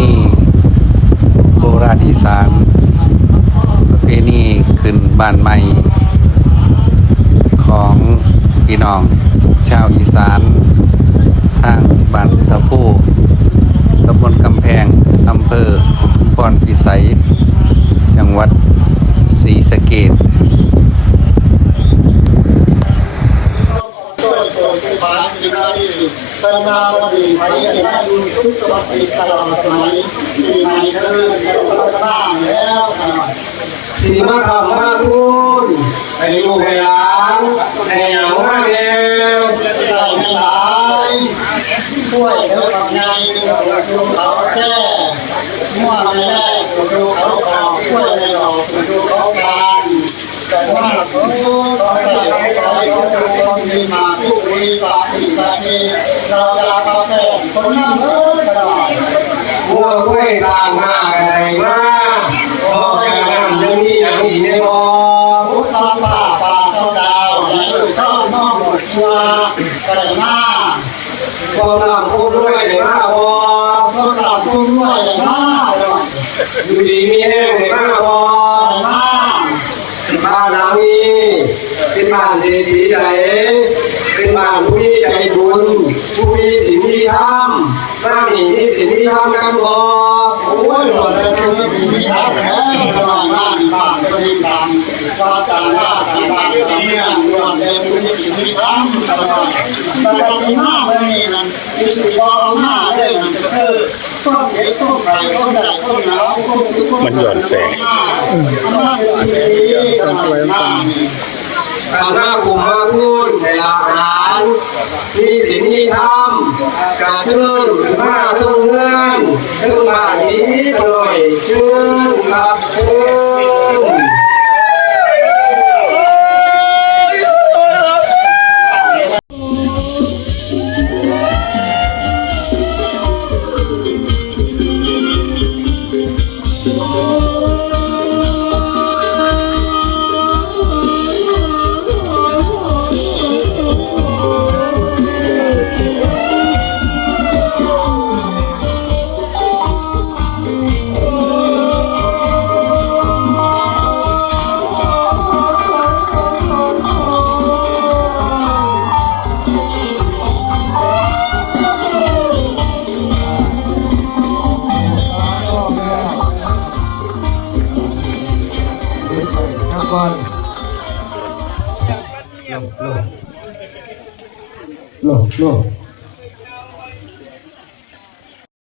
ณีโบราณอีสานประเพณีขึ้นบ้านใหม่ของพี่น้องชาวอีสานทางบ้านสะพูตำบลกำแพงอำเภออุทุมพรพิสัยจังหวัดศรีสะเกษสนาบดีไปได้ดูทุกสวัสดิตลอดสมัยที่ในเธอแล้วก็บ้างแล้วสีมาคำมาคุณให้ลูกให้หลานให้หยังมาเดียวจะได้ไม่หลายช่วยเธอทำไงดูเขาแค่มั่วไม่ได้ดูเขาออกช่วยไม่ออกดูเขาการแต่ว่าเขามีมาทุกวีปาฏิปาฏิเราจะเอาแต่คนนั้นเลยก็ได้วัวกล้วยตามมาอะไรมาพอแก่น้ำยังมีอย่างอีกในบ่อพุทธป่าเจ้าดาวใหญ่ข้าวน้องหมดวัวกระมาพอน้ำพุ่งด้วยเลยมาพอน้ำพุ่งด้วยเลยมาอยู่ดีมีแห้งเลยมาพอมาบ้านหลังนี้เป็นบ้านเศรษฐีใหญ่เป็นบ้านผู้มีใจบุญผู้มีศีลมีธรรมบ้านนี้มีศีลมีธรรมกันบ่โอ้ยหมดเลยมีศีลมีธรรมแล้วระหว่างบ้านก็มีธรรมวาจาบ้านก็มีธรรมรวมเป็นผู้มีศีลมีธรรมตลอดแต่มีมากเลยนั่นมีสิ่งที่เอาหน้าได้นั่นก็คือต้นเด็กต้นใหญ่ต้นใหญ่ต้นหนาวมันหย่อนแสงการหน้ากลุ่มมาพูดในหลักฐานมีศีลมีธรรมการเชิญมาถึงเงินถึงบ้านนี้หน่อยเชิญครับเชิญก่อนลง